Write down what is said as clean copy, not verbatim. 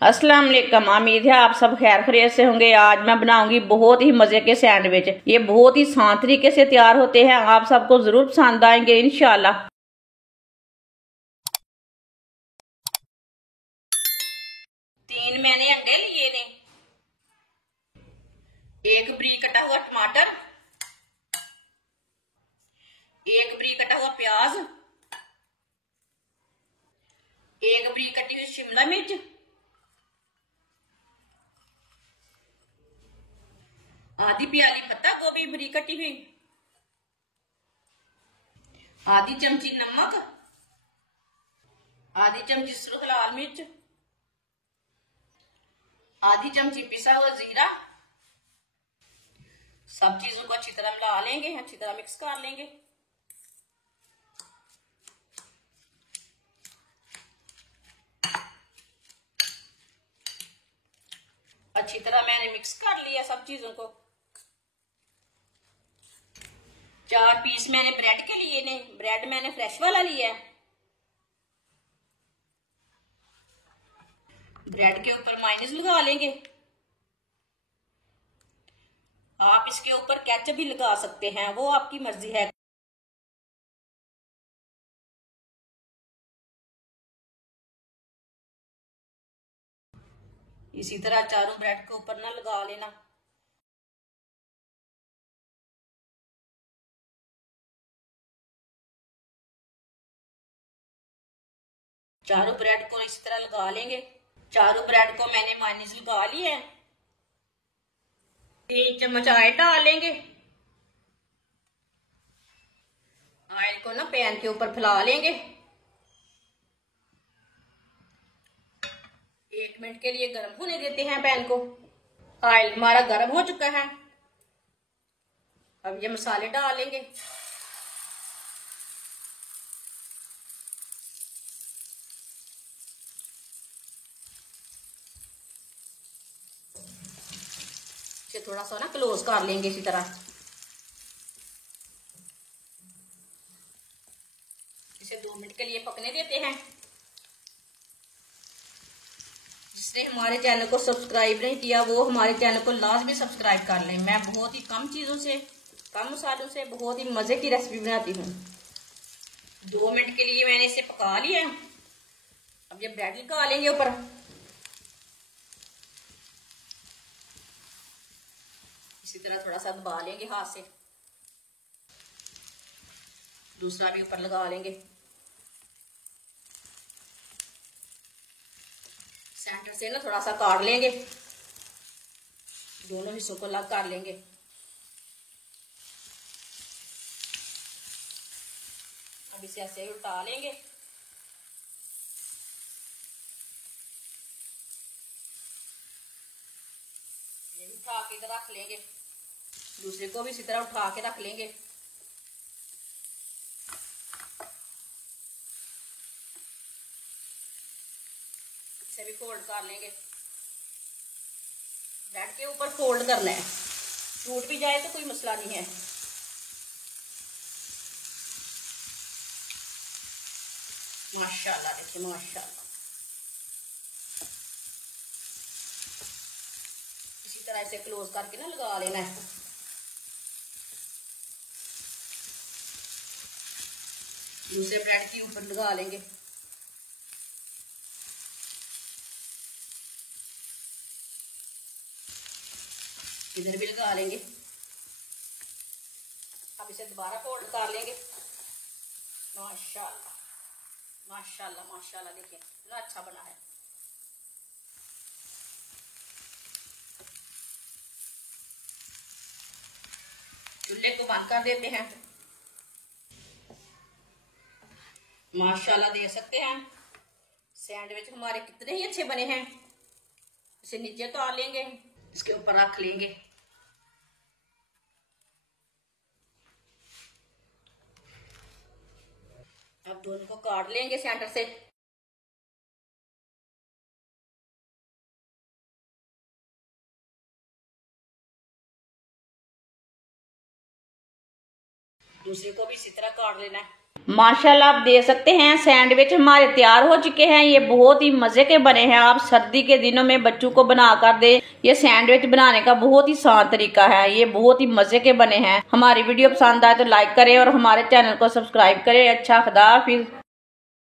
अस्सलाम वालेकुम। उम्मीद है आप सब खैर खैरियत से होंगे। आज मैं बनाऊंगी बहुत ही मजे के सैंडविच। ये बहुत ही आसान तरीके से तैयार होते हैं। आप सबको जरूर पसंद आएंगे इंशाल्लाह। 3 मैंने अंडे लिए ने, 1 बरीक कटा हुआ टमाटर, 1 बरीक कटा हुआ प्याज, 1 बरीक कटी हुई शिमला मिर्च, आधी प्याली पत्ता गोभी बरीक कटी हुई, आधी चमची नमक, आधी चमची सुरख लाल मिर्च, आधी चमची पिसा हुआ जीरा। सब चीजों को अच्छी तरह मिला लेंगे, अच्छी तरह मिक्स कर लेंगे। अच्छी तरह मैंने मिक्स कर लिया सब चीजों को। 4 पीस मैंने ब्रेड के लिए ने, ब्रेड मैंने फ्रेश वाला लिया है। ब्रेड के ऊपर मायोनीज लगा लेंगे। आप इसके ऊपर केचप भी लगा सकते हैं, वो आपकी मर्जी है। इसी तरह चारों ब्रेड के ऊपर ना लगा लेना। चारों ब्रेड को इसी तरह लगा लेंगे। चारों ब्रेड को मैंने मायोनीज लगा ली है। 3 चम्मच ऑयल डाल लेंगे। ऑयल को ना पैन के ऊपर फैला लेंगे। 1 मिनट के लिए गर्म होने देते हैं पैन को। ऑयल हमारा गर्म हो चुका है। अब ये मसाले डाल लेंगे। इसे थोड़ा सा ना क्लोज कर लेंगे इसी तरह। इसे 2 मिनट के लिए पकने देते हैं। जिसने हमारे चैनल को सब्सक्राइब नहीं किया वो हमारे चैनल को लाजमी सब्सक्राइब कर लें। मैं बहुत ही कम चीजों से, कम मसालों से बहुत ही मजे की रेसिपी बनाती हूँ। 2 मिनट के लिए मैंने इसे पका लिया। अब ये ब्रेड लगा लेंगे ऊपर। इसी तरह थोड़ा सा दबा लेंगे हाथ से। दूसरा भी ऊपर लगा लेंगे। सेंटर से ना थोड़ा सा काट लेंगे। दोनों हिस्सों को अलग कर लेंगे। अब इसे ऐसे ही उल्टा लेंगे। ये भी उठा के इधर रख लेंगे। दूसरे को भी इसी तरह उठा के रख लेंगे। इसे भी फोल्ड कर लेंगे। ब्रेड के ऊपर फोल्ड करना है, टूट भी जाए तो कोई मसला नहीं है। माशाल्लाह, देखिए माशाल्लाह। इसी तरह इसे क्लोज करके ना लगा लेना है। दूसरे ब्रेड के ऊपर लगा लेंगे। इधर भी लगा लेंगे। अब इसे दोबारा फोल्ड कर लेंगे। माशाल्लाह माशाल्लाह माशाल्लाह, देखिए कितना अच्छा बना है। चूल्हे को बंद कर देते हैं। माशाल्लाह देख सकते हैं सैंडविच हमारे कितने ही अच्छे बने हैं। इसे नीचे उतार लेंगे, इसके ऊपर रख लेंगे। अब दोनों को काट लेंगे सेंटर से। दूसरे को भी इसी तरह काट लेना है। माशाल्लाह आप देख सकते हैं सैंडविच हमारे तैयार हो चुके हैं। ये बहुत ही मजे के बने हैं। आप सर्दी के दिनों में बच्चों को बना कर दे। ये सैंडविच बनाने का बहुत ही आसान तरीका है। ये बहुत ही मजे के बने हैं। हमारी वीडियो पसंद आए तो लाइक करें और हमारे चैनल को सब्सक्राइब करें। अच्छा, खुदा हाफिज।